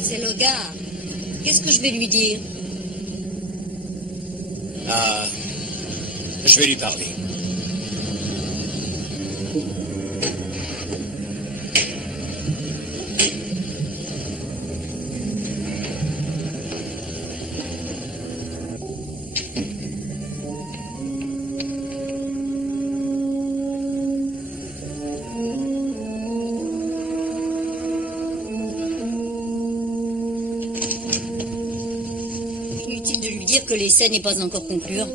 C'est le gars. Qu'est-ce que je vais lui dire? Ah, je vais lui parler. Inutile de lui dire que l'essai n'est pas encore concluant.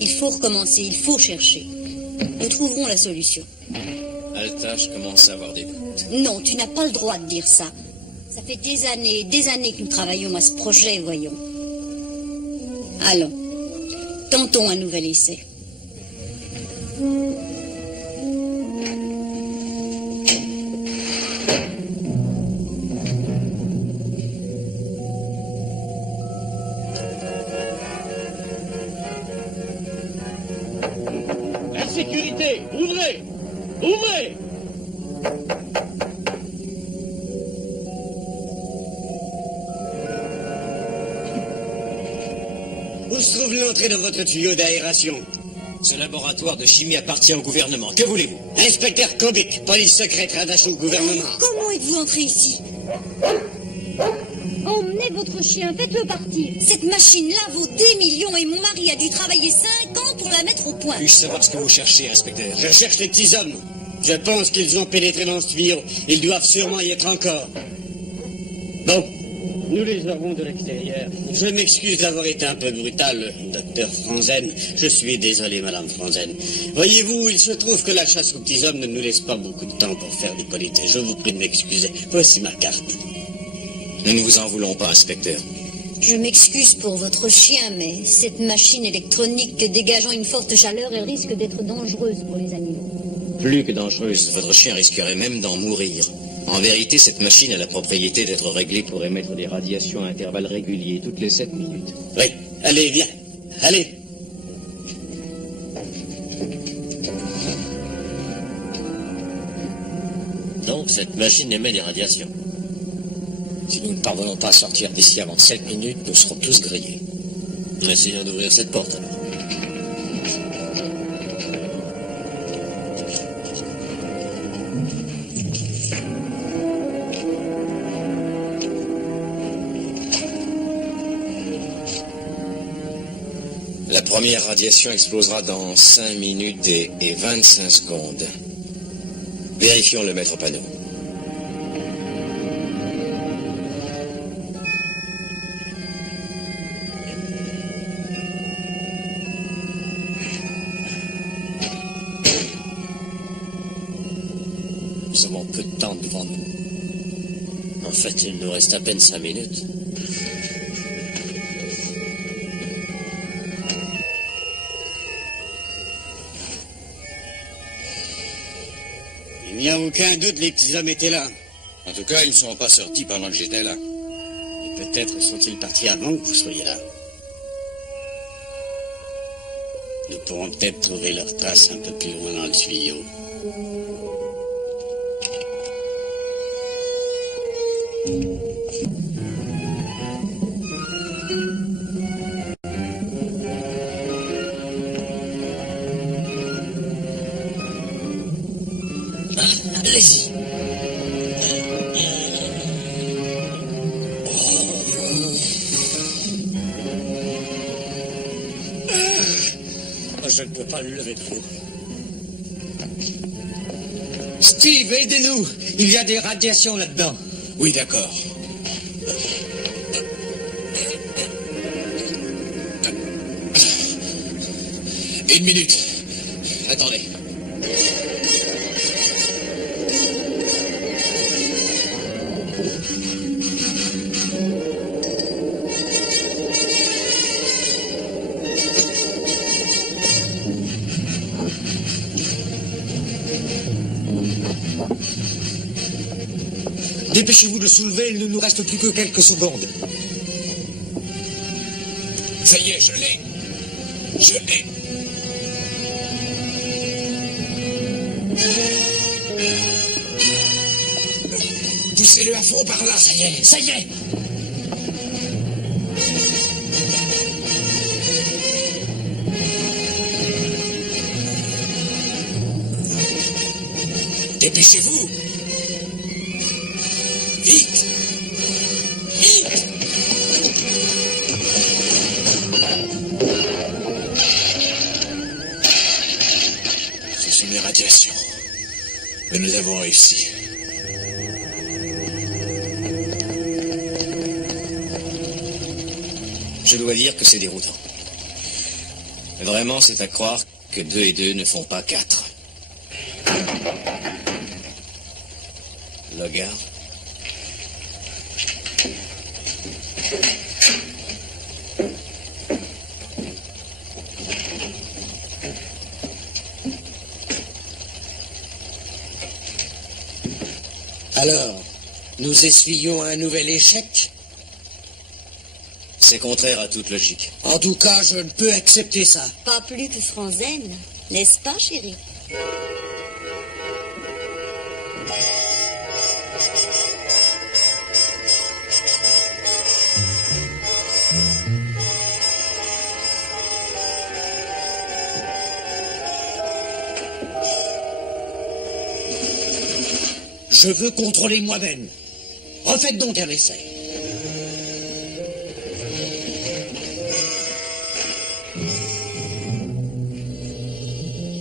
Il faut recommencer, il faut chercher. Nous trouverons la solution. Alta, je commence à avoir des doutes. Non, tu n'as pas le droit de dire ça. Ça fait des années que nous travaillons à ce projet, voyons. Allons, tentons un nouvel essai. La sécurité, ouvrez! Ouvrez! Où se trouve l'entrée de votre tuyau d'aération? Ce laboratoire de chimie appartient au gouvernement. Que voulez-vous? Inspecteur Kobik, police secrète rattachée au gouvernement. Comment êtes-vous entré ici? Emmenez votre chien, faites-le partir. Cette machine-là vaut des millions et mon mari a dû travailler 5 ans pour la mettre au point. Puis-je savoir ce que vous cherchez, inspecteur? Je cherche les petits hommes. Je pense qu'ils ont pénétré dans ce tuyau. Ils doivent sûrement y être encore. Bon, Nous les aurons de l'extérieur. je m'excuse d'avoir été un peu brutal, docteur Franzen. Je suis désolé, madame Franzen. Voyez-vous, il se trouve que la chasse aux petits hommes ne nous laisse pas beaucoup de temps pour faire des politesses. Je vous prie de m'excuser. Voici ma carte. Nous ne vous en voulons pas, inspecteur. Je m'excuse pour votre chien, mais cette machine électronique dégageant une forte chaleur, elle risque d'être dangereuse pour les animaux. Plus que dangereuse, votre chien risquerait même d'en mourir. En vérité, cette machine a la propriété d'être réglée pour émettre des radiations à intervalles réguliers, toutes les 7 minutes. Oui, allez, viens. Allez. Donc, cette machine émet des radiations. Si nous ne parvenons pas à sortir d'ici avant 7 minutes, nous serons tous grillés. Essayons d'ouvrir cette porte, alors. La première radiation explosera dans 5 minutes et 25 secondes. Vérifions le maître panneau. Nous avons peu de temps devant nous. En fait, il nous reste à peine 5 minutes. Il n'y a aucun doute, les petits hommes étaient là. En tout cas, ils ne sont pas sortis pendant que j'étais là. Et peut-être sont-ils partis avant que vous soyez là. Nous pourrons peut-être trouver leurs traces un peu plus loin dans le tuyau. Allez-y. Je ne peux pas le lever de vous. Steve, aidez-nous. Il y a des radiations là-dedans. Oui, d'accord. Une minute. Attendez. Dépêchez-vous de soulever, il ne nous reste plus que quelques secondes. Ça y est, je l'ai. Je l'ai. Poussez-le à fond par là. Ça y est, ça y est. Dépêchez-vous. Vite. Vite. Ce sont les radiations. Mais nous avons réussi. Je dois dire que c'est déroutant. Vraiment, c'est à croire que 2 et 2 ne font pas 4. Logar. Alors, nous essuyons un nouvel échec. C'est contraire à toute logique. En tout cas, je ne peux accepter ça. Pas plus que Franzen, n'est-ce pas, chérie? Je veux contrôler moi-même. Refaites donc un essai.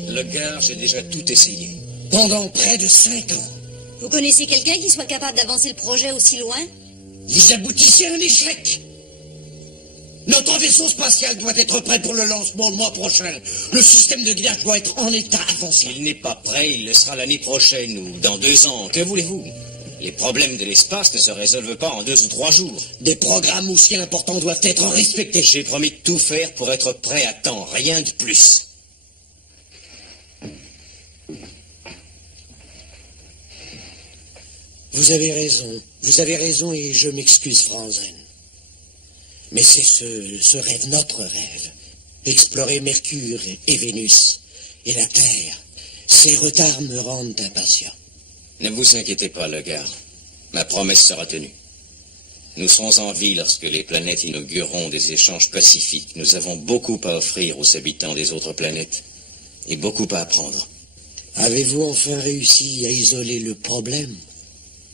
Logar, j'ai déjà tout essayé. Pendant près de 5 ans, Vous connaissez quelqu'un qui soit capable d'avancer le projet aussi loin? vous aboutissez à un échec. Notre vaisseau spatial doit être prêt pour le lancement le mois prochain. Le système de guidage doit être en état avancé. Il n'est pas prêt, il le sera l'année prochaine ou dans 2 ans. Que voulez-vous? Les problèmes de l'espace ne se résolvent pas en 2 ou 3 jours. Des programmes aussi importants doivent être respectés. J'ai promis de tout faire pour être prêt à temps, rien de plus. Vous avez raison et je m'excuse, Franzen. Mais c'est ce rêve, notre rêve. Explorer Mercure et Vénus et la Terre. Ces retards me rendent impatient. Ne vous inquiétez pas, Logar. Ma promesse sera tenue. Nous serons en vie lorsque les planètes inaugureront des échanges pacifiques. Nous avons beaucoup à offrir aux habitants des autres planètes et beaucoup à apprendre. Avez-vous enfin réussi à isoler le problème?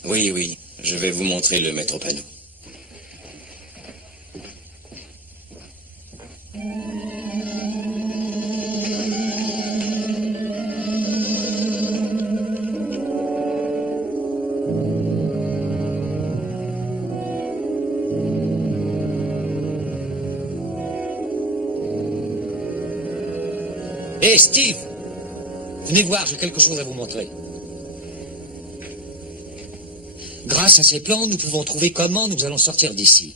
Oui, oui, je vais vous montrer le maître au panneau. Hé, Steve! Venez voir, j'ai quelque chose à vous montrer. Grâce à ces plans, nous pouvons trouver comment nous allons sortir d'ici.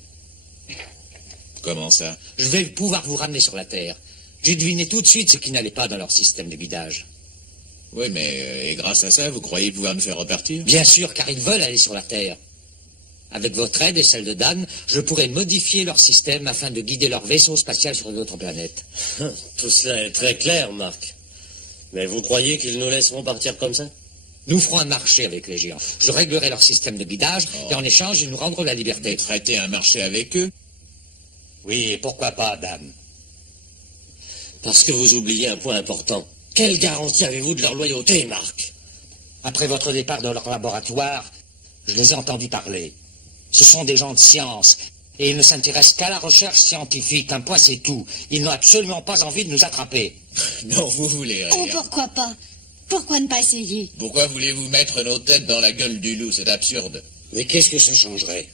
Comment ça? Je vais pouvoir vous ramener sur la Terre. J'ai deviné tout de suite ce qui n'allait pas dans leur système de guidage. Oui, mais et grâce à ça, vous croyez pouvoir nous faire repartir? Bien sûr, car ils veulent aller sur la Terre. Avec votre aide et celle de Dan, je pourrai modifier leur système afin de guider leur vaisseau spatial sur d'autres planètes. Tout cela est très clair, Marc. Mais vous croyez qu'ils nous laisseront partir comme ça? Nous ferons un marché avec les géants. Je réglerai leur système de guidage et en échange, ils nous rendront la liberté. Traiter un marché avec eux? Oui, et pourquoi pas, Dan? Parce que vous oubliez un point important. Quelle garantie avez-vous de leur loyauté, Marc? Après votre départ de leur laboratoire, je les ai entendus parler. Ce sont des gens de science, et ils ne s'intéressent qu'à la recherche scientifique. Un point, c'est tout. Ils n'ont absolument pas envie de nous attraper. Non, vous voulez rien. Oh, pourquoi pas? Pourquoi ne pas essayer? Pourquoi voulez-vous mettre nos têtes dans la gueule du loup? C'est absurde. Mais qu'est-ce que ça changerait?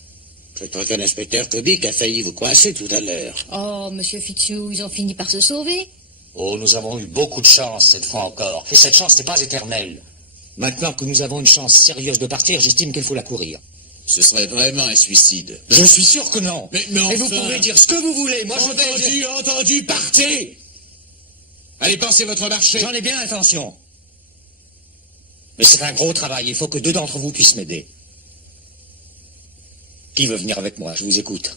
C'est vrai qu'un inspecteur Kobi a failli vous coincer tout à l'heure. Oh, monsieur Fitzhugh, ils ont fini par se sauver. Oh, nous avons eu beaucoup de chance cette fois encore. Et cette chance n'est pas éternelle. Maintenant que nous avons une chance sérieuse de partir, j'estime qu'il faut la courir. Ce serait vraiment un suicide. Je suis sûr que non. Mais Et vous enfin... pouvez dire ce que vous voulez. Moi, je vais... Entendu, partez! Allez, pensez votre marché. J'en ai bien l'intention. Mais c'est un gros travail. Il faut que 2 d'entre vous puissent m'aider. Qui veut venir avec moi? Je vous écoute.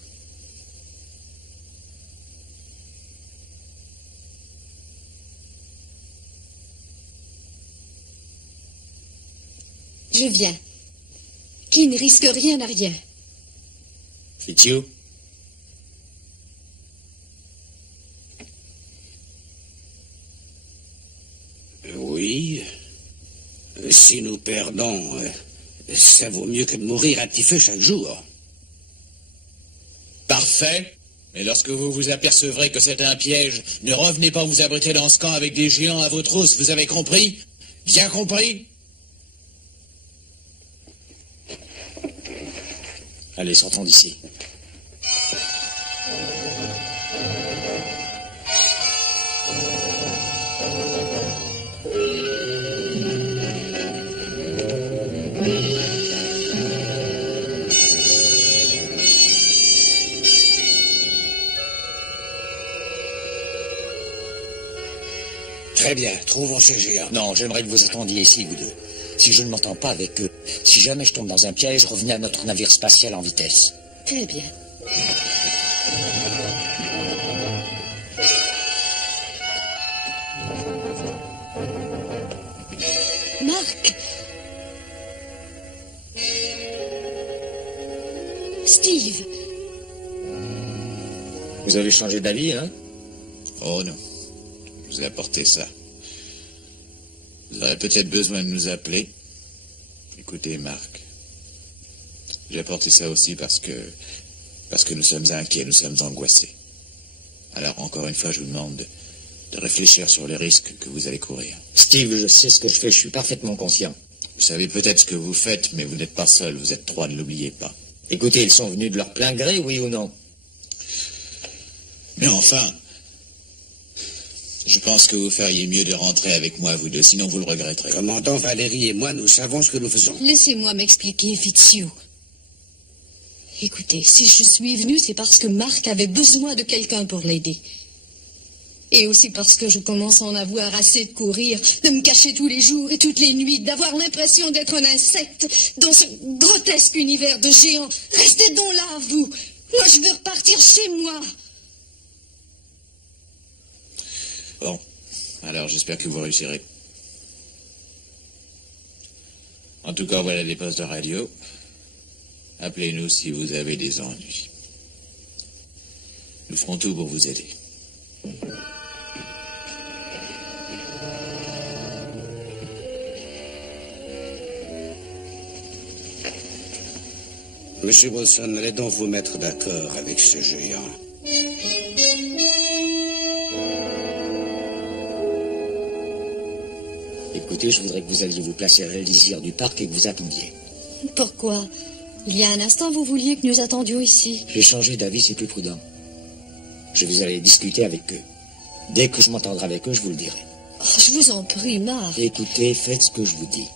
Je viens. Qui ne risque rien à rien. Fitzhugh? Oui. Si nous perdons, ça vaut mieux que de mourir à petit feu chaque jour. Parfait. Mais lorsque vous vous apercevrez que c'est un piège, ne revenez pas vous abriter dans ce camp avec des géants à vos trousses, vous avez compris? Bien compris? Allez, sortons d'ici. Très bien, trouvons ces géants. Non, j'aimerais que vous attendiez ici, vous deux. Si je ne m'entends pas avec eux, si jamais je tombe dans un piège, revenez à notre navire spatial en vitesse. Très bien. Marc! Steve! Vous avez changé d'avis, hein? Oh non. Je vous ai apporté ça. Vous aurez peut-être besoin de nous appeler. Écoutez, Marc. J'ai apporté ça aussi parce que nous sommes inquiets, nous sommes angoissés. Alors, encore une fois, je vous demande de réfléchir sur les risques que vous allez courir. Steve, je sais ce que je fais, je suis parfaitement conscient. Vous savez peut-être ce que vous faites, mais vous n'êtes pas seul, vous êtes 3, ne l'oubliez pas. Écoutez, ils sont venus de leur plein gré, oui ou non? Mais enfin, je pense que vous feriez mieux de rentrer avec moi, vous deux, sinon vous le regretterez. Commandant Valérie et moi, nous savons ce que nous faisons. Laissez-moi m'expliquer, Fitzhugh. Écoutez, si je suis venue, c'est parce que Marc avait besoin de quelqu'un pour l'aider. Et aussi parce que je commence à en avoir assez de courir, de me cacher tous les jours et toutes les nuits, d'avoir l'impression d'être un insecte dans ce grotesque univers de géants. Restez donc là, vous. Moi, je veux repartir chez moi. Bon, alors j'espère que vous réussirez. En tout cas, voilà des postes de radio. Appelez-nous si vous avez des ennuis. Nous ferons tout pour vous aider. Monsieur Wilson, allez donc vous mettre d'accord avec ce géant. Écoutez, je voudrais que vous alliez vous placer à la lisière du parc et que vous attendiez. Pourquoi? Il y a un instant, vous vouliez que nous attendions ici. J'ai changé d'avis, c'est plus prudent. Je vais aller discuter avec eux. Dès que je m'entendrai avec eux, je vous le dirai. Oh, je vous en prie, Marc. Écoutez, faites ce que je vous dis.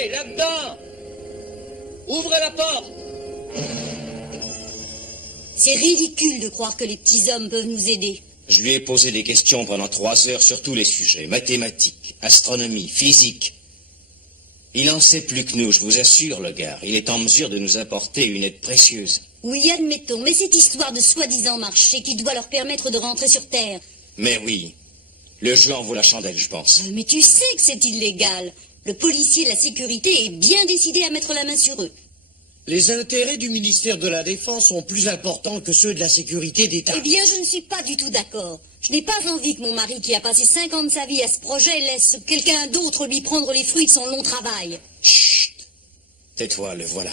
Hé, là-dedans! Ouvrez la porte! C'est ridicule de croire que les petits hommes peuvent nous aider. Je lui ai posé des questions pendant 3 heures sur tous les sujets. Mathématiques, astronomie, physique. Il en sait plus que nous, je vous assure, le gars. Il est en mesure de nous apporter une aide précieuse. Oui, admettons, mais cette histoire de soi-disant marché qui doit leur permettre de rentrer sur Terre. Mais oui, le jeu en vaut la chandelle, je pense. Mais tu sais que c'est illégal. Le policier de la sécurité est bien décidé à mettre la main sur eux. Les intérêts du ministère de la Défense sont plus importants que ceux de la sécurité d'État. Eh bien, je ne suis pas du tout d'accord. Je n'ai pas envie que mon mari, qui a passé 5 ans de sa vie à ce projet, laisse quelqu'un d'autre lui prendre les fruits de son long travail. Chut! Tais-toi, le voilà.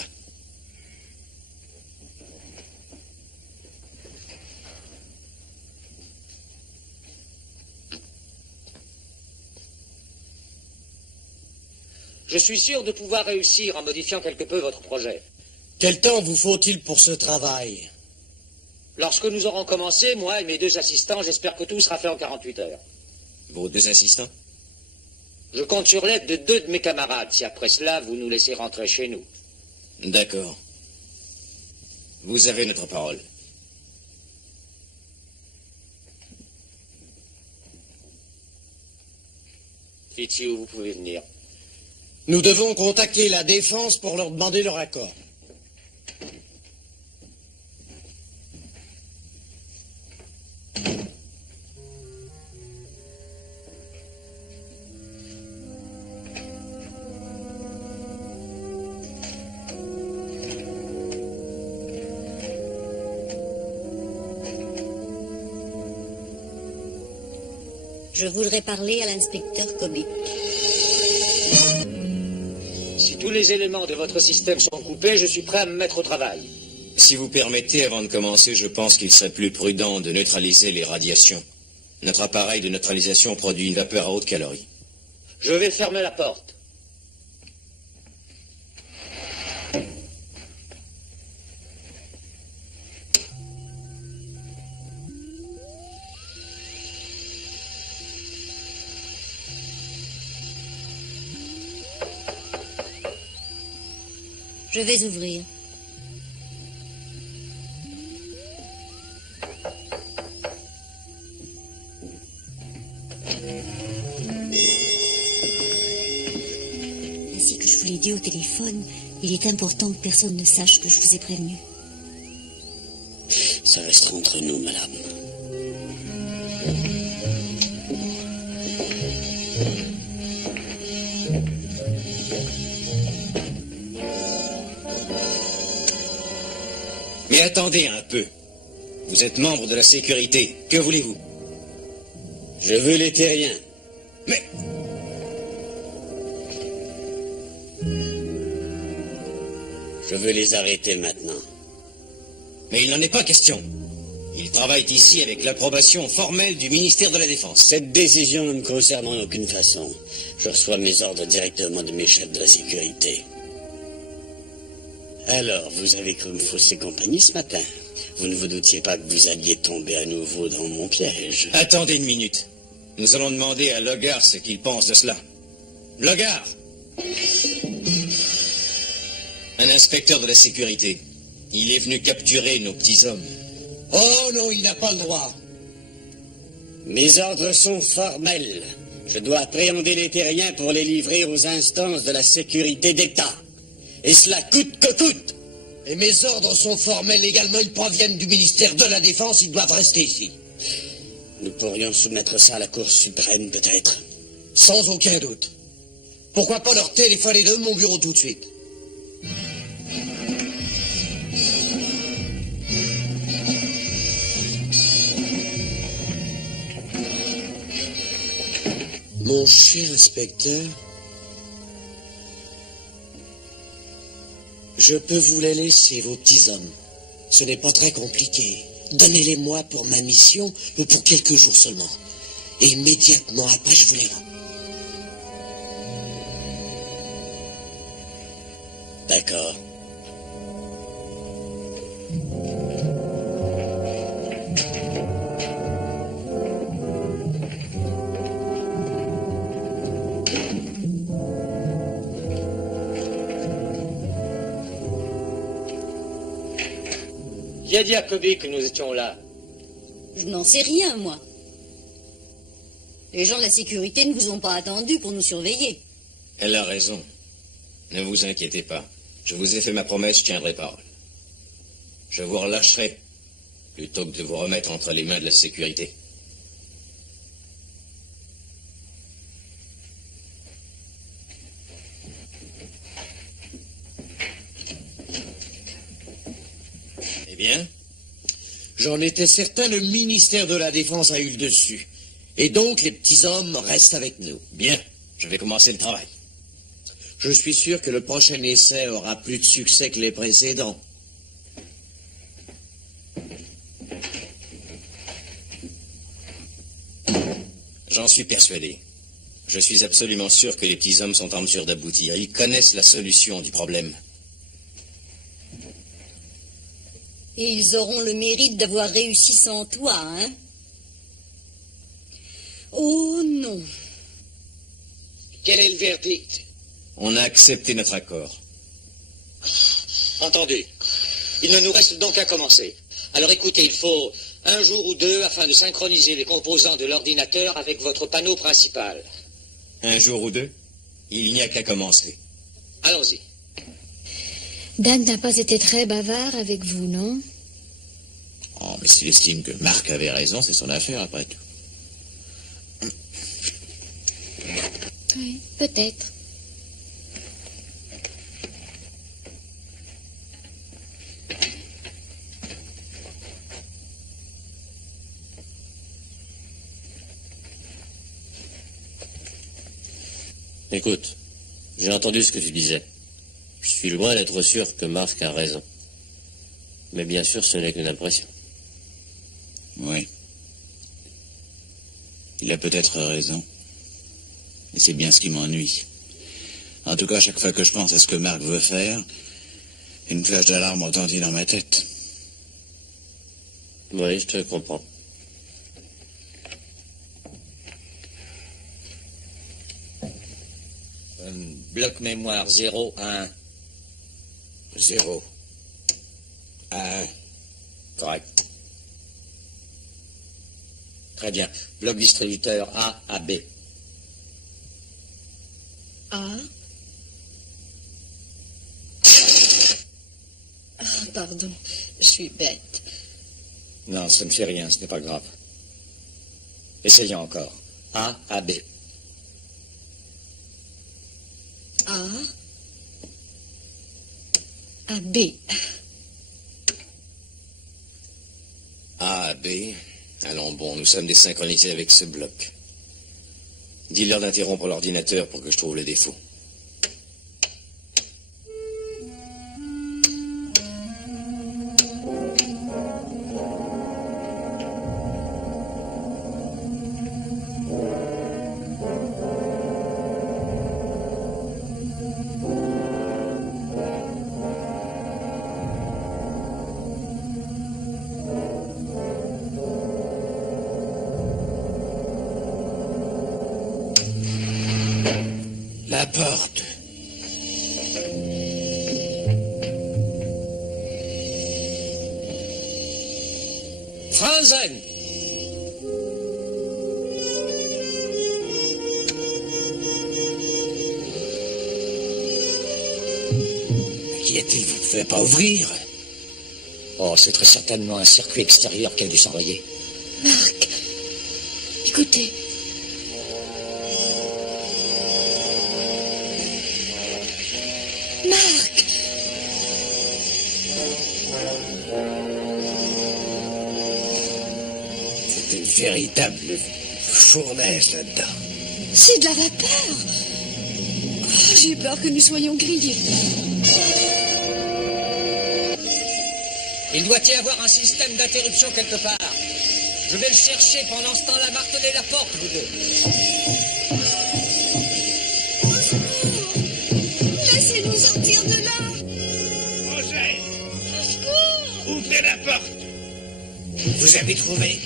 Je suis sûr de pouvoir réussir en modifiant quelque peu votre projet. Quel temps vous faut-il pour ce travail? Lorsque nous aurons commencé, moi et mes 2 assistants, j'espère que tout sera fait en 48 heures. Vos 2 assistants? Je compte sur l'aide de 2 de mes camarades, si après cela, vous nous laissez rentrer chez nous. D'accord. Vous avez notre parole. Fitzhugh, vous pouvez venir. Nous devons contacter la Défense pour leur demander leur accord. Je voudrais parler à l'inspecteur Kobe. Si tous les éléments de votre système sont coupés, je suis prêt à me mettre au travail. Si vous permettez, avant de commencer, je pense qu'il serait plus prudent de neutraliser les radiations. Notre appareil de neutralisation produit une vapeur à haute calorie. Je vais fermer la porte. Je vais ouvrir. Ainsi que je vous l'ai dit au téléphone, il est important que personne ne sache que je vous ai prévenu. Ça restera entre nous, madame. Mais attendez un peu. Vous êtes membre de la sécurité. Que voulez-vous? Je veux les terriens. Mais... Je veux les arrêter maintenant. Mais il n'en est pas question. Ils travaillent ici avec l'approbation formelle du ministère de la Défense. Cette décision ne me concerne en aucune façon. Je reçois mes ordres directement de mes chefs de la sécurité. Alors, vous avez cru me fausser compagnie ce matin? Vous ne vous doutiez pas que vous alliez tomber à nouveau dans mon piège? Attendez une minute. Nous allons demander à Logar ce qu'il pense de cela. Logar! Un inspecteur de la sécurité. Il est venu capturer nos petits hommes. Oh non, il n'a pas le droit. Mes ordres sont formels. Je dois appréhender les terriens pour les livrer aux instances de la sécurité d'État. Et cela coûte que coûte. Et mes ordres sont formels également, ils proviennent du ministère de la Défense, ils doivent rester ici. Nous pourrions soumettre ça à la Cour suprême, peut-être. Sans aucun doute. Pourquoi pas leur téléphoner de mon bureau tout de suite? Mon cher inspecteur, je peux vous les laisser, vos petits hommes. Ce n'est pas très compliqué. Donnez-les-moi pour ma mission, pour quelques jours seulement. Et immédiatement après, je vous les rends. D'accord. Qui a dit à Kobe que nous étions là? Je n'en sais rien, moi. Les gens de la sécurité ne vous ont pas attendu pour nous surveiller. Elle a raison. Ne vous inquiétez pas. Je vous ai fait ma promesse, je tiendrai parole. Je vous relâcherai, plutôt que de vous remettre entre les mains de la sécurité. Eh bien, j'en étais certain, le ministère de la Défense a eu le dessus. Et donc, les petits hommes restent avec nous. Bien, je vais commencer le travail. Je suis sûr que le prochain essai aura plus de succès que les précédents. J'en suis persuadé. Je suis absolument sûr que les petits hommes sont en mesure d'aboutir. Ils connaissent la solution du problème. Et ils auront le mérite d'avoir réussi sans toi, hein? Oh non. Quel est le verdict? On a accepté notre accord. Entendu. Il ne nous reste donc qu'à commencer. Alors écoutez, il faut 1 jour ou 2 afin de synchroniser les composants de l'ordinateur avec votre panneau principal. 1 jour ou 2, il n'y a qu'à commencer. Allons-y. Dan n'a pas été très bavard avec vous, non? Oh, mais s'il estime que Marc avait raison, c'est son affaire après tout. Oui, peut-être. Écoute, j'ai entendu ce que tu disais. Je suis loin d'être sûr que Marc a raison. Mais bien sûr, ce n'est qu'une impression. Oui. Il a peut-être raison. Et c'est bien ce qui m'ennuie. En tout cas, à chaque fois que je pense à ce que Marc veut faire, une flash d'alarme retentit dans ma tête. Oui, je te comprends. Bloc mémoire 0, 1. 0. 1. Correct. Très bien. Bloc distributeur A à B. Ah. Ah, pardon, je suis bête. Non, ça ne fait rien, ce n'est pas grave. Essayons encore. A à B. A. À B. A à B. Allons bon, nous sommes désynchronisés avec ce bloc. Dis-leur d'interrompre l'ordinateur pour que je trouve le défaut. La porte. Franzen! Qu'y a-t-il? Vous ne pouvez pas ouvrir? Oh, c'est très certainement un circuit extérieur qui a dû s'enrayer. Marc, écoutez. Marc! C'est une véritable fournaise là-dedans. C'est de la vapeur! Oh, j'ai peur que nous soyons grillés. Il doit y avoir un système d'interruption quelque part. Je vais le chercher pendant ce temps-là. Martelez la porte, vous deux. Laissez-nous sortir de là! Roger! Ouvrez la porte! Vous avez trouvé?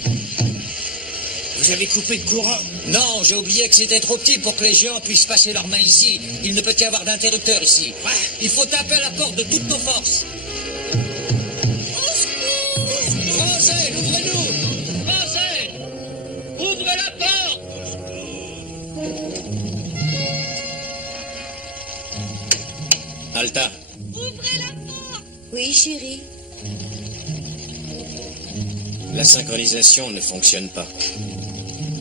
Vous avez coupé le courant? Non, j'ai oublié que c'était trop petit pour que les géants puissent passer leurs mains ici. Il ne peut y avoir d'interrupteur ici. Il faut taper à la porte de toutes nos forces. Au secours! Alta, Ouvrez la porte! Oui, chérie. la synchronisation ne fonctionne pas.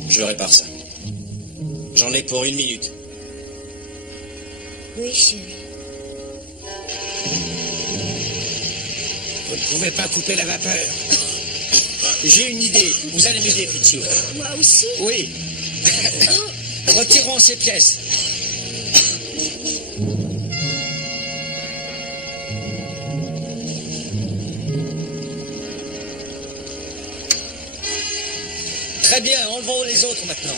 Je répare ça. J'en ai pour 1 minute. Oui, chérie. Vous ne pouvez pas couper la vapeur. J'ai une idée. Vous allez m'aider, Pichu. Moi aussi. Oui. Retirons ces pièces. Très bien, enlevons les autres maintenant.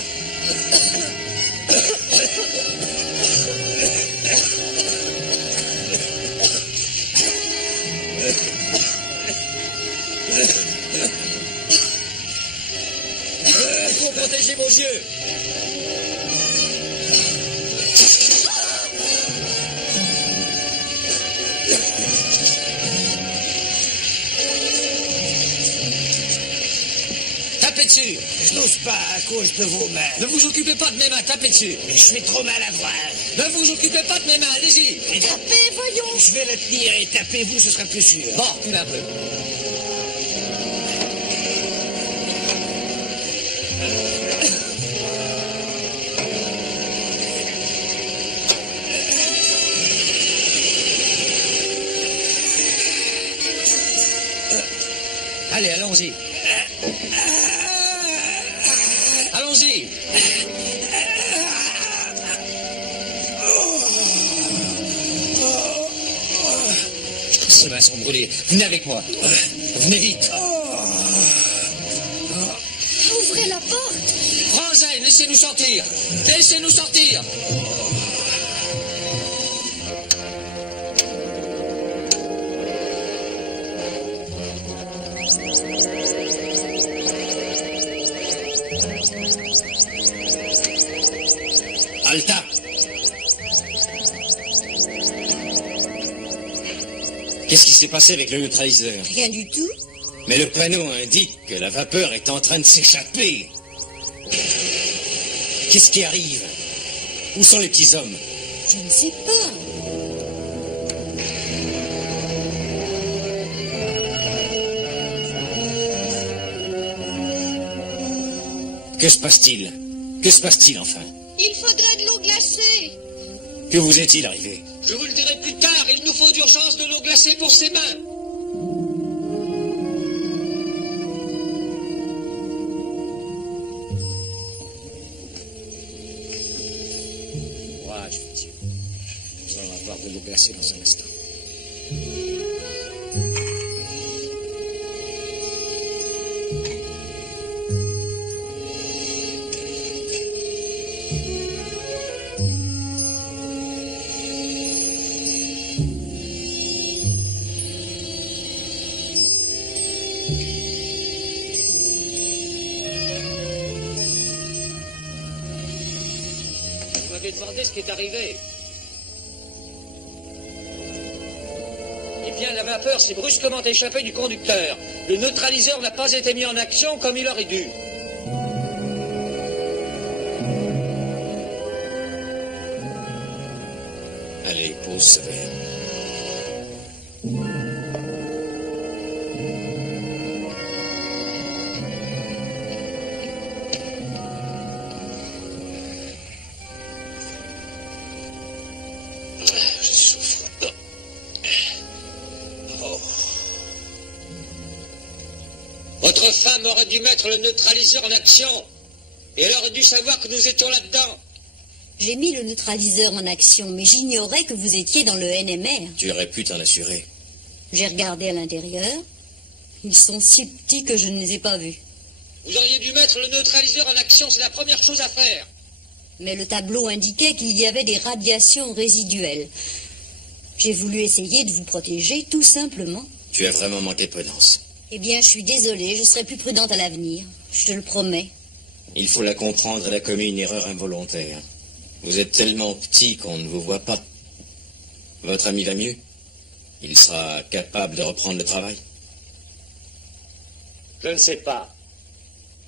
Pour protéger vos yeux. Tapez dessus. Je n'ose pas à cause de vos mains. Ne vous occupez pas de mes mains, tapez dessus. Mais je suis trop maladroit. Ne vous occupez pas de mes mains, allez-y. Tapez, voyons! Je vais le tenir et tapez-vous, ce sera plus sûr. Bon, tu un peu. Allez, allons-y. Allons-y. Ces mains sont brûlées. Venez avec moi. Venez vite. Ouvrez la porte! Franzen, laissez-nous sortir. Laissez-nous sortir. Alta! Qu'est-ce qui s'est passé avec le neutraliseur? Rien du tout. Mais le panneau indique que la vapeur est en train de s'échapper. Qu'est-ce qui arrive? Où sont les petits hommes? Je ne sais pas. Que se passe-t-il? Que se passe-t-il enfin? Il faudrait de l'eau glacée. Que vous est-il arrivé? Je vous le dirai plus tard, il nous faut d'urgence de l'eau glacée pour ses mains. Courage, Pichu. Nous allons avoir de l'eau glacée dans un instant. Vous m'avez demandé ce qui est arrivé. Eh bien, la vapeur s'est brusquement échappée du conducteur. Le neutraliseur n'a pas été mis en action comme il aurait dû. Allez, pose ce verre. Je souffre. Oh. Votre femme aurait dû mettre le neutraliseur en action. Et elle aurait dû savoir que nous étions là-dedans. J'ai mis le neutraliseur en action, mais j'ignorais que vous étiez dans le NMR. Tu aurais pu t'en assurer. J'ai regardé à l'intérieur. Ils sont si petits que je ne les ai pas vus. Vous auriez dû mettre le neutraliseur en action, c'est la première chose à faire. Mais le tableau indiquait qu'il y avait des radiations résiduelles. J'ai voulu essayer de vous protéger, tout simplement. Tu as vraiment manqué de prudence. Eh bien, je suis désolée, je serai plus prudente à l'avenir. Je te le promets. Il faut la comprendre, elle a commis une erreur involontaire. Vous êtes tellement petit qu'on ne vous voit pas. Votre ami va mieux? Il sera capable de reprendre le travail? Je ne sais pas.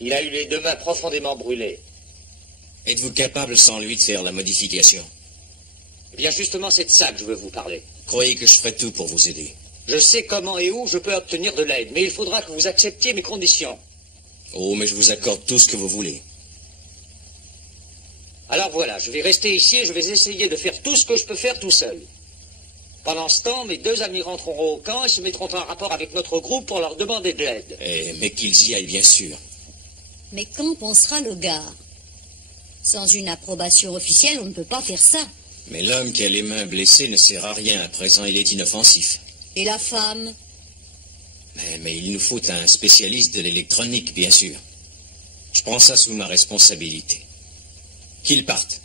Il a eu les deux mains profondément brûlées. Êtes-vous capable sans lui de faire la modification? Eh bien, justement, c'est de ça que je veux vous parler. Croyez que je ferai tout pour vous aider. Je sais comment et où je peux obtenir de l'aide, mais il faudra que vous acceptiez mes conditions. Oh, mais je vous accorde tout ce que vous voulez. Alors voilà, je vais rester ici et je vais essayer de faire tout ce que je peux faire tout seul. Pendant ce temps, mes 2 amis rentreront au camp et se mettront en rapport avec notre groupe pour leur demander de l'aide. Mais qu'ils y aillent, bien sûr. Mais qu'en pensera le gars? Sans une approbation officielle, on ne peut pas faire ça. Mais l'homme qui a les mains blessées ne sert à rien. À présent, il est inoffensif. Et la femme? Mais il nous faut un spécialiste de l'électronique, bien sûr. Je prends ça sous ma responsabilité. Qu'il parte.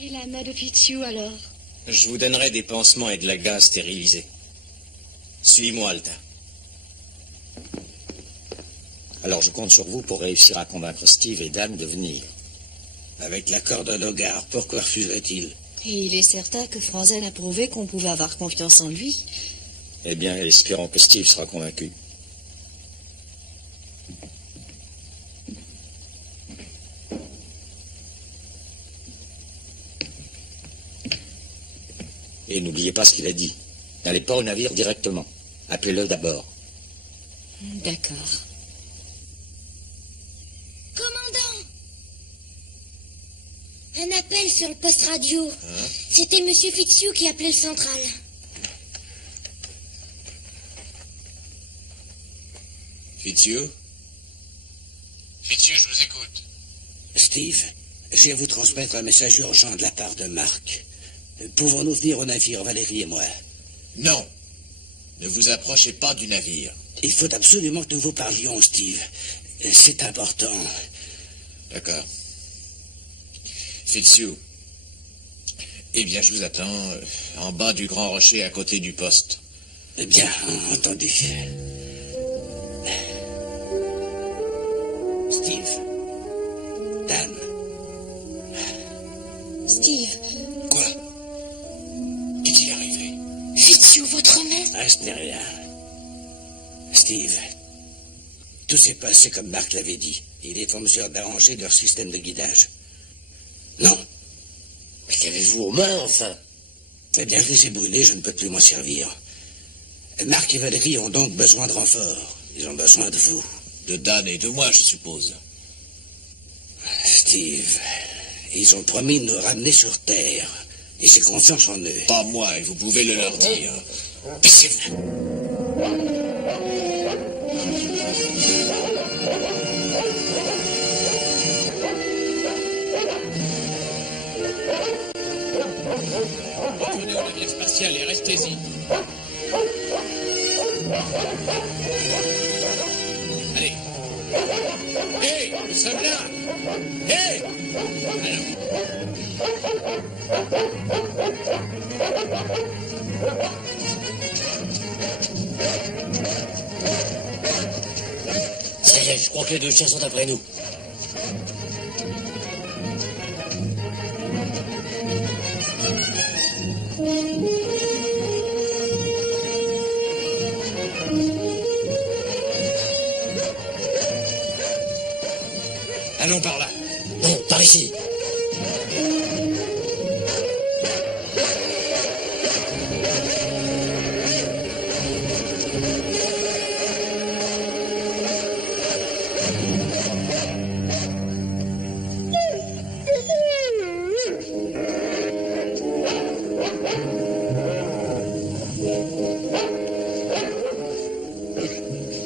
Et la main de Fitzhugh, alors? Je vous donnerai des pansements et de la gaz stérilisée. Suis-moi, Alta. Alors je compte sur vous pour réussir à convaincre Steve et Dan de venir. Avec l'accord de Nogar, pourquoi refuserait-il? Et il est certain que Franzen a prouvé qu'on pouvait avoir confiance en lui. Eh bien, espérons que Steve sera convaincu. Et n'oubliez pas ce qu'il a dit. N'allez pas au navire directement. Appelez-le d'abord. D'accord. Commandant! Un appel sur le poste radio. C'était Monsieur Fitzhugh qui appelait le central. Fitzhugh? Fitzhugh, je vous écoute. Steve, j'ai à vous transmettre un message urgent de la part de Marc. Pouvons-nous venir au navire, Valérie et moi? Non. Ne vous approchez pas du navire. Il faut absolument que nous vous parlions, Steve. C'est important. D'accord. Fitzhugh. Eh bien, je vous attends en bas du grand rocher à côté du poste. Bien, entendu. Steve. Dan. Steve. Quoi? Qu'est-il arrivé? Fitzhugh, votre main? Ah, ce n'est rien. Steve, tout s'est passé comme Marc l'avait dit. Il est en mesure d'arranger leur système de guidage. Non. Mais qu'avez-vous aux mains, enfin? Eh bien, je les ai brûlés, je ne peux plus m'en servir. Marc et Valérie ont donc besoin de renfort. Ils ont besoin de vous. De Dan et de moi, je suppose. Steve, ils ont promis de nous ramener sur Terre. Et j'ai confiance en eux. Pas moi, et vous pouvez le leur dire. Baissez-vous. Retournez au navire spatial et restez-y. Allez. Hé, nous sommes là. Hé. Ça y est, je crois que les 2 chiens sont après nous. Allons par là. Non, par ici.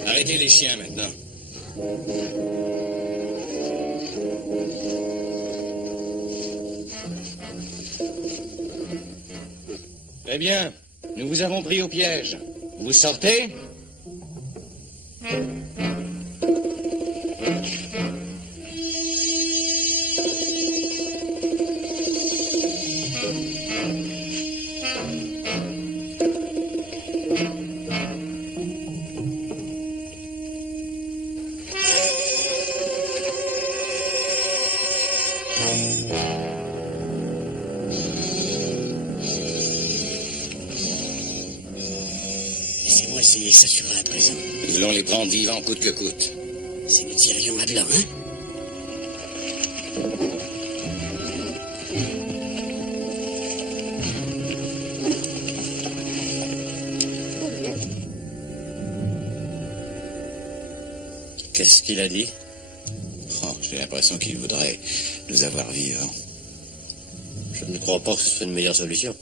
Arrêtez les chiens maintenant. Très bien. Nous vous avons pris au piège. Vous sortez? Laissez-moi essayer ça sur à présent. Nous voulons les prendre vivants coûte que coûte. Si nous tirions à blanc, hein? Qu'est-ce qu'il a dit? Oh, j'ai l'impression qu'il voudrait nous avoir vivants. Je ne crois pas que ce soit une meilleure solution.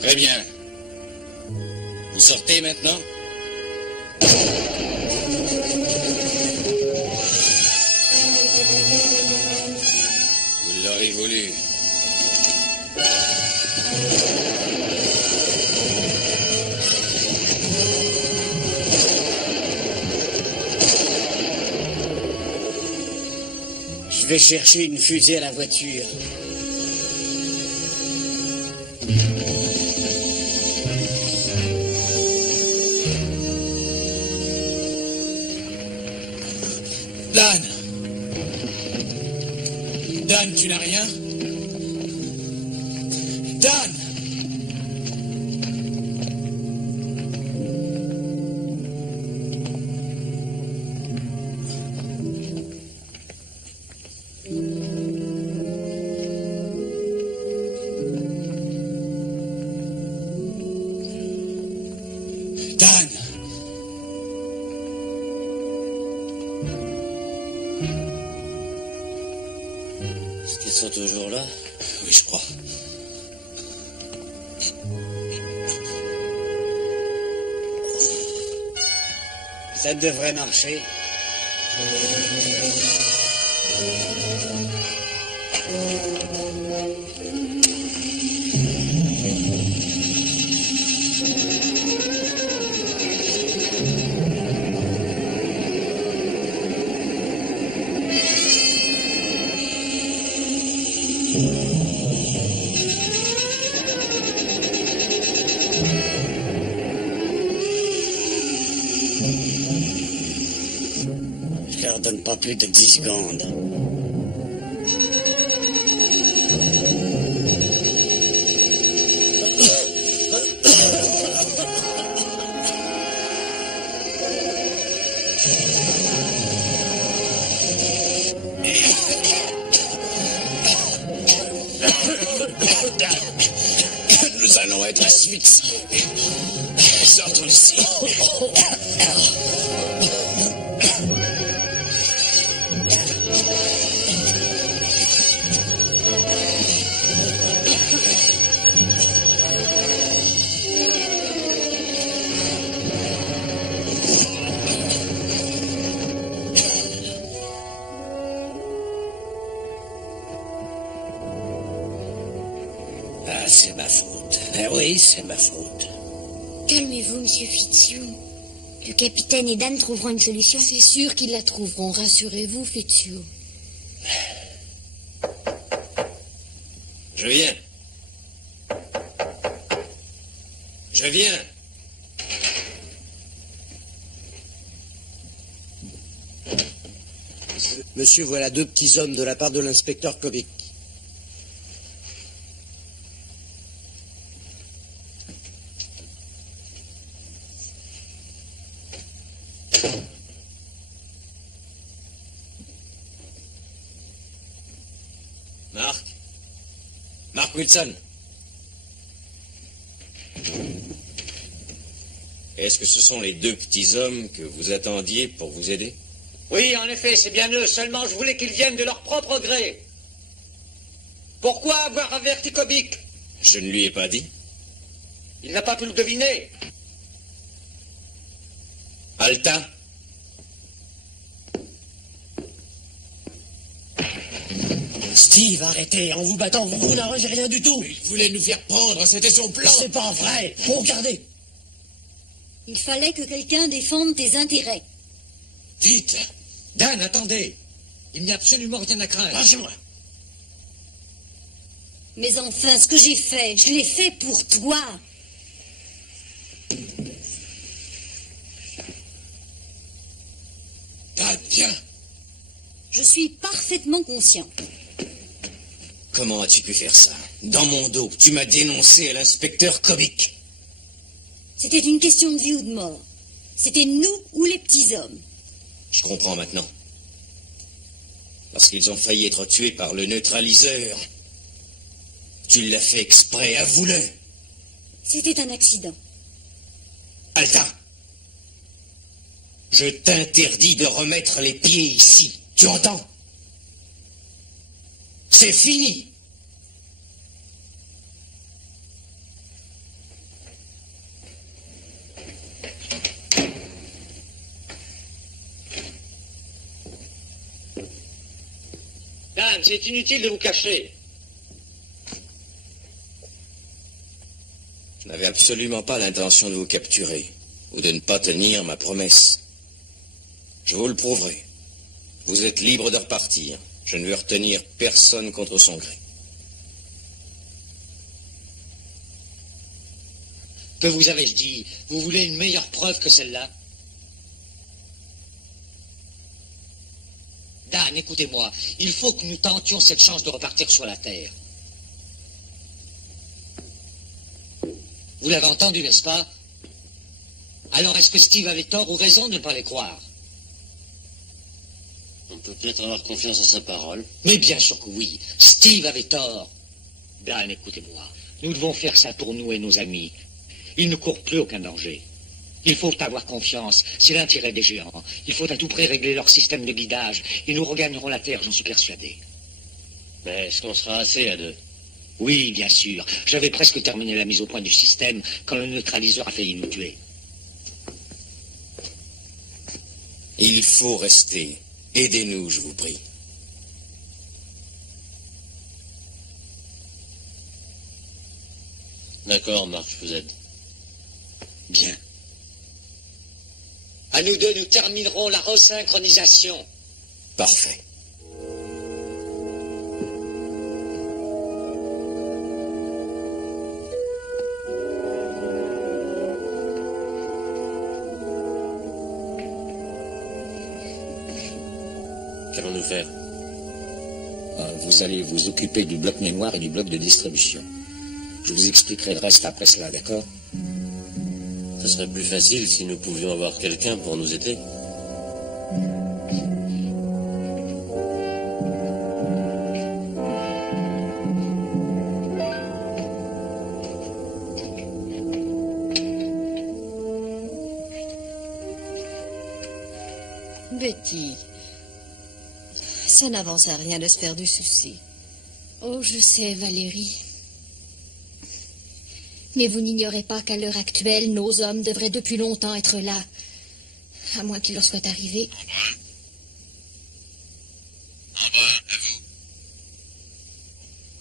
Très bien. Vous sortez maintenant? Vous l'aurez voulu. Je vais chercher une fusée à la voiture. Dan! Dan, tu n'as rien? Dan! Dan! Est-ce qu'ils sont toujours là? Oui, je crois. Ça devrait marcher. Je leur donne pas plus de 10 secondes. Nous allons être asphyxiés. Sortons d'ici. Ah, c'est ma faute. Eh oui, c'est ma faute. Calmez-vous, monsieur Fitzhugh. Le capitaine et Dan trouveront une solution. C'est sûr qu'ils la trouveront, rassurez-vous, Fitzhugh. Je viens. Je viens. Monsieur, voilà 2 petits hommes de la part de l'inspecteur Kovic. Mark Wilson. Est-ce que ce sont les 2 petits hommes que vous attendiez pour vous aider? Oui, en effet, c'est bien eux. Seulement, je voulais qu'ils viennent de leur propre gré. Pourquoi avoir averti Kovic? Je ne lui ai pas dit. Il n'a pas pu le deviner. Alta. Steve, arrêtez. En vous battant, vous n'arrangez rien du tout. Il voulait nous faire prendre, c'était son plan. C'est pas vrai. Regardez. Il fallait que quelqu'un défende tes intérêts. Vite. Dan, attendez. Il n'y a absolument rien à craindre. Lâchez-moi. Mais enfin, ce que j'ai fait, je l'ai fait pour toi. Dan, viens. Je suis parfaitement conscient. Comment as-tu pu faire ça? Dans mon dos, tu m'as dénoncé à l'inspecteur Kovic. C'était une question de vie ou de mort. C'était nous ou les petits hommes. Je comprends maintenant. Parce qu'ils ont failli être tués par le neutraliseur. Tu l'as fait exprès, avoue-le. C'était un accident. Alta, je t'interdis de remettre les pieds ici. Tu entends? C'est fini. Dan, c'est inutile de vous cacher. Je n'avais absolument pas l'intention de vous capturer, ou de ne pas tenir ma promesse. Je vous le prouverai. Vous êtes libre de repartir. Je ne veux retenir personne contre son gré. Que vous avez-je dit? Vous voulez une meilleure preuve que celle-là? Dan, écoutez-moi. Il faut que nous tentions cette chance de repartir sur la Terre. Vous l'avez entendu, n'est-ce pas? Alors est-ce que Steve avait tort ou raison de ne pas les croire? On peut peut-être avoir confiance en sa parole. Mais bien sûr que oui. Steve avait tort. Dan, écoutez-moi. Nous devons faire ça pour nous et nos amis. Ils ne courent plus aucun danger. Il faut avoir confiance. C'est l'intérêt des géants. Il faut à tout prix régler leur système de guidage. Et nous regagnerons la Terre, j'en suis persuadé. Mais est-ce qu'on sera assez à deux? Oui, bien sûr. J'avais presque terminé la mise au point du système quand le neutraliseur a failli nous tuer. Il faut rester. Aidez-nous, je vous prie. D'accord, Marc, je vous aide. Bien. À nous deux, nous terminerons la resynchronisation. Parfait. Qu'allons-nous faire? Vous allez vous occuper du bloc mémoire et du bloc de distribution. Je vous expliquerai le reste après cela, d'accord? Ce serait plus facile si nous pouvions avoir quelqu'un pour nous aider. Betty, ça n'avance à rien de se faire du souci. Oh, je sais, Valérie. Mais vous n'ignorez pas qu'à l'heure actuelle, nos hommes devraient depuis longtemps être là. À moins qu'il leur soit arrivé. Embrun, à vous.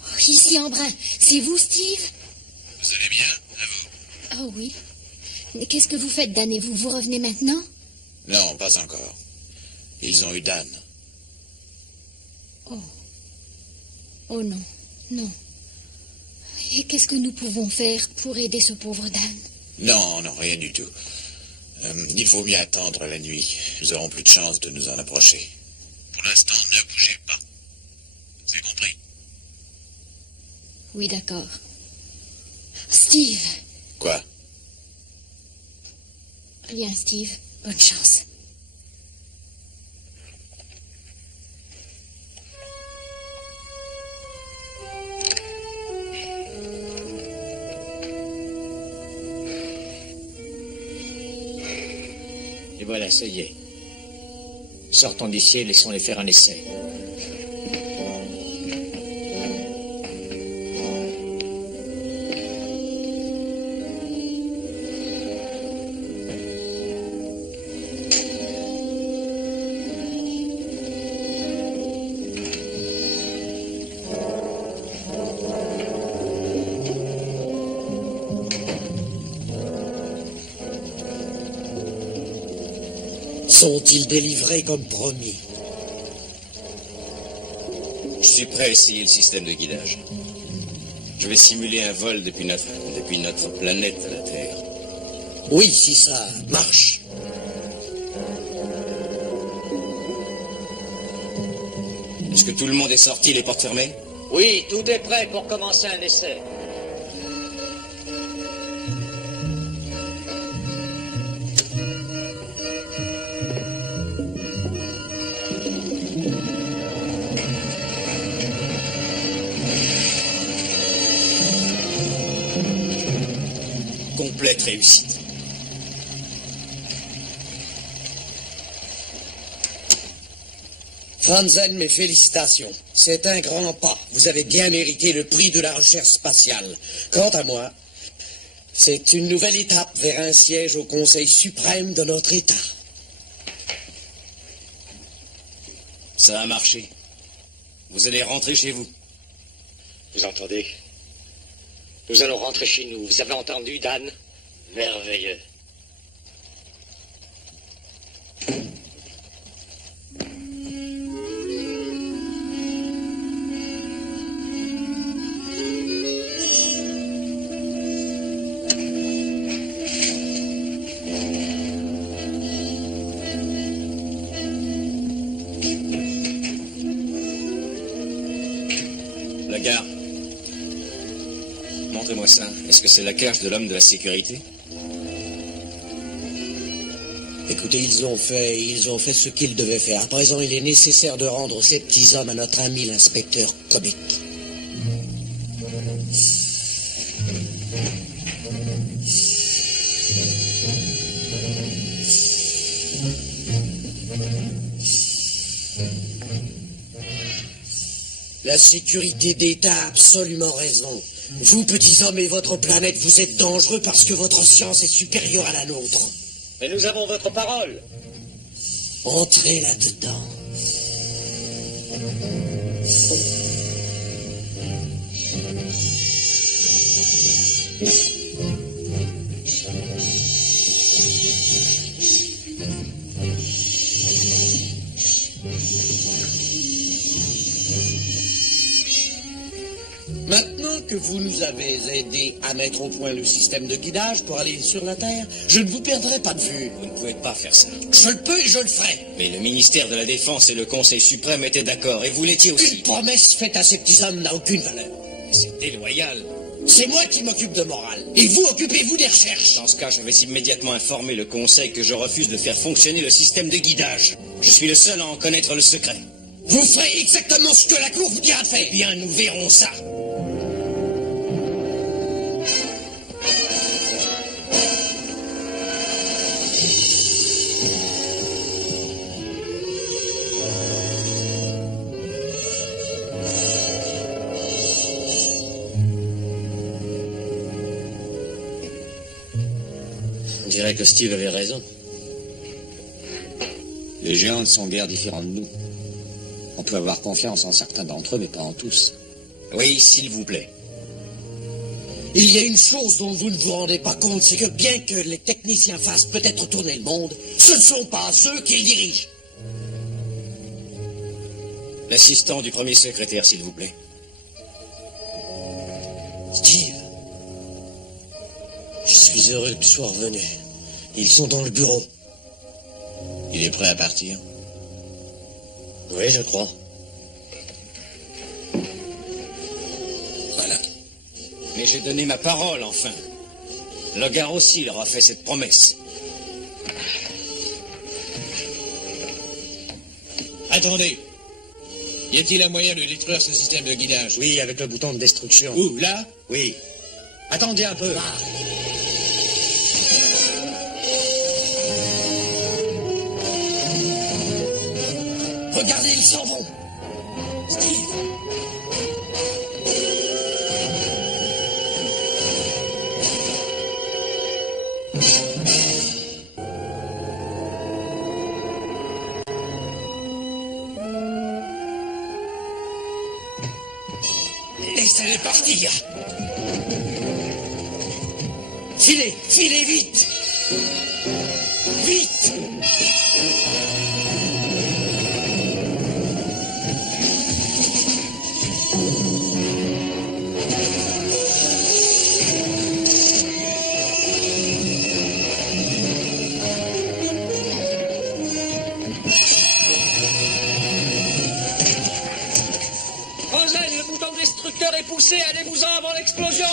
Oh, ici, Embrun. C'est vous, Steve? Vous allez bien? À vous. Oh oui. Mais qu'est-ce que vous faites, Dan, et vous revenez maintenant? Non, pas encore. Ils ont eu Dan. Oh. Oh non, non. Et qu'est-ce que nous pouvons faire pour aider ce pauvre Dan? Non, non, rien du tout. Il faut mieux attendre la nuit. Nous aurons plus de chance de nous en approcher. Pour l'instant, ne bougez pas. Vous avez compris? Oui, d'accord. Steve. Quoi? Rien, Steve. Bonne chance. Et voilà, ça y est. Sortons d'ici et laissons-les faire un essai. Sont-ils délivrés comme promis? Je suis prêt à essayer le système de guidage. Je vais simuler un vol depuis notre planète à la Terre. Oui, si ça marche. Est-ce que tout le monde est sorti, les portes fermées? Oui, tout est prêt pour commencer un essai. parfaite réussite. Franzen, mes félicitations. C'est un grand pas. Vous avez bien mérité le prix de la recherche spatiale. Quant à moi, c'est une nouvelle étape vers un siège au Conseil suprême de notre État. Ça a marché. Vous allez rentrer chez vous. Vous entendez? Nous allons rentrer chez nous. Vous avez entendu, Dan? Merveilleux. La gare. Montrez-moi ça. Est-ce que c'est la cache de l'homme de la sécurité? Écoutez, ils ont fait ce qu'ils devaient faire. À présent, il est nécessaire de rendre ces petits hommes à notre ami l'inspecteur Comic. La sécurité d'État a absolument raison. Vous, petits hommes, et votre planète, vous êtes dangereux parce que votre science est supérieure à la nôtre. Mais nous avons votre parole. Entrez là-dedans. Maintenant que vous nous avez aidés à mettre au point le système de guidage pour aller sur la Terre, je ne vous perdrai pas de vue. Vous ne pouvez pas faire ça. Je le peux et je le ferai. Mais le ministère de la Défense et le Conseil suprême étaient d'accord, et vous l'étiez aussi. Une promesse faite à ces petits hommes n'a aucune valeur. C'est déloyal. C'est moi qui m'occupe de morale. Et vous, occupez-vous des recherches. Dans ce cas, je vais immédiatement informer le Conseil que je refuse de faire fonctionner le système de guidage. Je suis le seul à en connaître le secret. Vous ferez exactement ce que la Cour vous dira de faire. Eh bien, nous verrons ça. On dirait que Steve avait raison. Les géants ne sont guère différents de nous. On peut avoir confiance en certains d'entre eux, mais pas en tous. Oui, s'il vous plaît. Il y a une chose dont vous ne vous rendez pas compte, c'est que bien que les techniciens fassent peut-être tourner le monde, ce ne sont pas eux qui le dirigent. L'assistant du premier secrétaire, s'il vous plaît. Steve, je suis heureux que tu sois revenu. Ils sont dans le bureau. Il est prêt à partir? Oui, je crois. Voilà. Mais j'ai donné ma parole, enfin. Logar aussi leur a fait cette promesse. Attendez. Y a-t-il un moyen de détruire ce système de guidage? Oui, avec le bouton de destruction. Où, là? Oui. Attendez un peu. Regardez, ils s'en vont. Steve. Laissez-les partir. Filez, filez vite. Vite. Franzen, le bouton destructeur est poussé. Allez-vous-en avant l'explosion.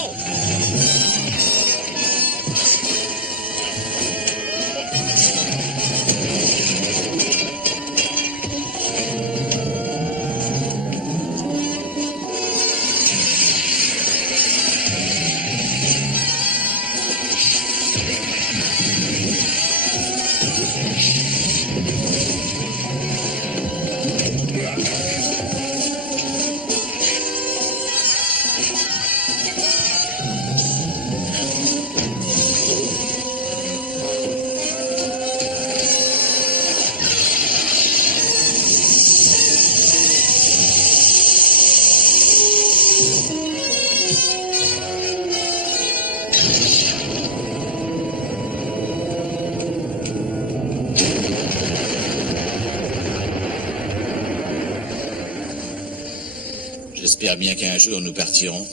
J'espère bien qu'un jour nous partirons.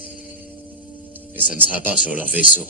Mais ça ne sera pas sur leur vaisseau.